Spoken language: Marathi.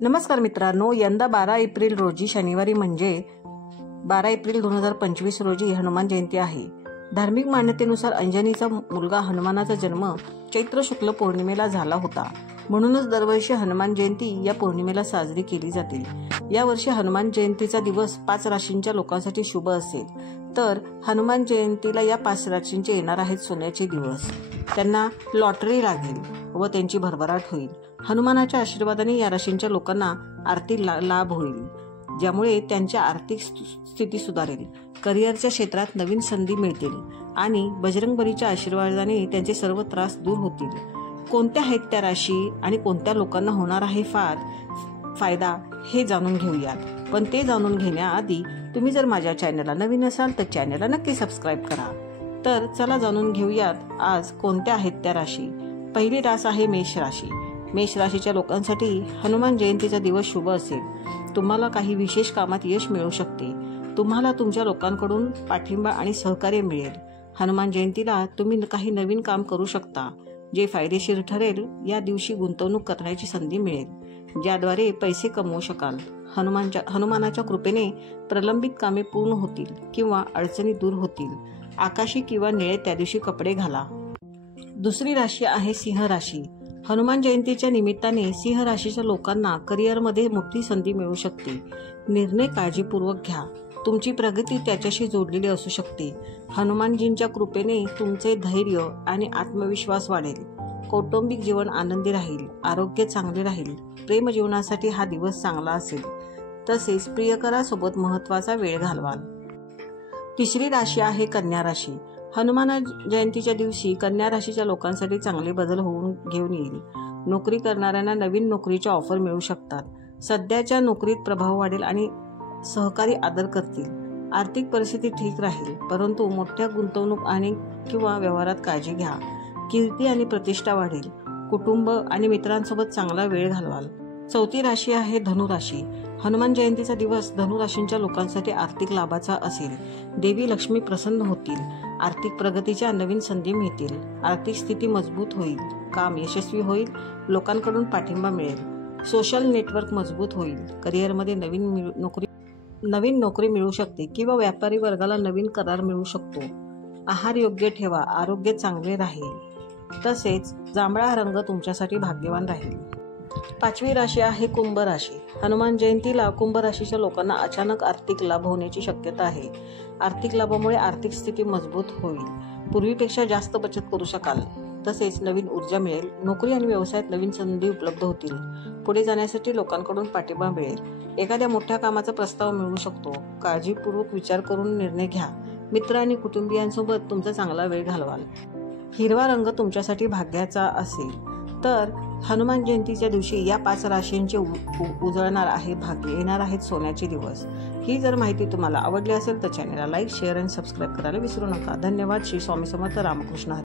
नमस्कार मित्रांनो, यंदा 12 एप्रिल रोजी शनिवारी म्हणजे 12 एप्रिल 2025 रोजी हनुमान जयंती आहे। धार्मिक मान्यतेनुसार अंजनीचा मुलगा हनुमानाचा जन्म चैत्र शुक्ल पौर्णिमेला झाला होता, म्हणूनच दरवर्षी हनुमान जयंती या पौर्णिमेला साजरी केली जाते। या वर्षी हनुमान जयंतीचा दिवस 5 राशींच्या लोकांसाठी शुभ असेल, तर हनुमान जयंतीला या 5 राशींचे येणार आहेत सोन्याचे दिवस। त्यांना लॉटरी लागेल व त्यांची भरभराट होईल। हनुमानाच्या आशीर्वादाने या राशींच्या लोकांना आर्थिक लाभ होईल, ज्यामुळे त्यांच्या आर्थिक स्थिती सुधारेल। करिअरच्या क्षेत्रात नवीन संधी मिळतील आणि बजरंगबलीच्या आशीर्वादाने त्यांचे सर्व त्रास दूर होतील। कोणत्या आहेत त्या राशी आणि कोणत्या लोकांना होणार आहे फायदा हे जाणून घेऊयात। पण ते जाणून घेण्याआधी तुम्ही जर माझ्या चॅनलला नवीन असाल तर चॅनलला नक्की सबस्क्राईब करा। तर चला जाणून घेऊयात आज कोणत्या आहेत त्या राशी। पहिली रास आहे मेष राशी। मेष राशीच्या लोकांसाठी हनुमान जयंतीचा दिवस शुभ असेल। तुम्हाला काही विशेष कामात यश मिळू शकते। तुम्हाला तुमच्या लोकांकडून पाठिंबा आणि सहकार्य मिळेल। हनुमान जयंतीला तुम्ही काही नवीन काम करू शकता जे फायदेशीर ठरेल। या दिवशी गुंतवणूक करण्याची संधी मिळेल, ज्याद्वारे पैसे कमवू शकाल। हनुमानाच्या कृपेने प्रलंबित कामे पूर्ण होतील किंवा अडचणी दूर होतील। आकाशी किंवा निळे त्या दिवशी कपडे घाला। दुसरी राशी आहे सिंह राशी। हनुमान जयंतीच्या निमित्ताने सिंह राशीच्या लोकांना करिअरमध्ये मोठी संधी मिळू शकते। निर्णय काळजीपूर्वक घ्या, तुमची प्रगती त्याच्याशी जोडलेली असू शकते। हनुमानजींच्या कृपेने तुमचे धैर्य आणि आत्मविश्वास वाढेल। कौटुंबिक जीवन आनंदी राहील, आरोग्य चांगले राहील। प्रेम जीवनासाठी हा दिवस चांगला असेल, तसेच प्रियकरासोबत महत्त्वाचा वेळ घालवाल। तिसरी राशी आहे कन्या राशी। हनुमान जयंतीच्या दिवशी कन्या राशीच्या लोकांसाठी चांगले बदल घेऊन येईल। नोकरी करणाऱ्यांना नवीन नोकरीच्या ऑफर मिळू शकतात। सध्याच्या नोकरीत प्रभाव वाढेल आणि सहकारी आदर करतील। आर्थिक परिस्थिती ठीक राहील, परंतु मोठ्या गुंतवणूक किंवा व्यवहारात काळजी घ्या। कीर्ती आणि प्रतिष्ठा वाढेल। कुटुंब आणि मित्रांसोबत चांगला वेळ घालवाल। चौथी राशी आहे धनु राशी। हनुमान जयंतीचा दिवस धनु राशींच्या लोकांसाठी आर्थिक लाभाचा असेल। देवी लक्ष्मी प्रसन्न होतील। आर्थिक प्रगतीच्या नवीन संधी मिळतील। आर्थिक स्थिती मजबूत होईल। काम यशस्वी होईल। लोकांकडून पाठिंबा मिळेल। सोशल नेटवर्क मजबूत होईल। करिअरमध्ये नवीन नोकरी मिळू शकते किंवा व्यापारी वर्गाला नवीन करार मिळू शकतो। आहार योग्य ठेवा, आरोग्य चांगले राहील। तसेच जांभळा रंग तुमच्यासाठी भाग्यवान राहील। पाचवी राशी आहे कुंभ राशी। हनुमान जयंतीला कुंभ राशीच्या लोकांना अचानक आर्थिक लाभ होण्याची शक्यता आहे। आर्थिक लाभामुळे आर्थिक स्थिती मजबूत होईल। पूर्वीपेक्षा जास्त बचत करू शकाल। तसेच नवीन ऊर्जा मिळेल। नोकरी आणि व्यवसायात नवीन संधी उपलब्ध होतील। पुढे जाण्यासाठी लोकांकडून पाठिंबा मिळेल। एखाद्या मोठ्या कामाचा प्रस्ताव मिळू शकतो। काळजीपूर्वक विचार करून निर्णय घ्या। मित्र आणि कुटुंबियांसोबत तुमचा चांगला वेळ घालवाल। हिरवा रंग तुमच्यासाठी भाग्याचा असेल, तर हनुमान जयंतीच्या दिवशी या 5 राशींचे उजळणार आहे भाग्य। येणार आहेत सोन्याचे दिवस। ही जर माहिती तुम्हाला आवडली असेल तर चॅनलला लाईक, शेअर आणि सबस्क्राईब करायला विसरू नका। धन्यवाद। श्री स्वामी समर्थ रामकृष्ण हरी।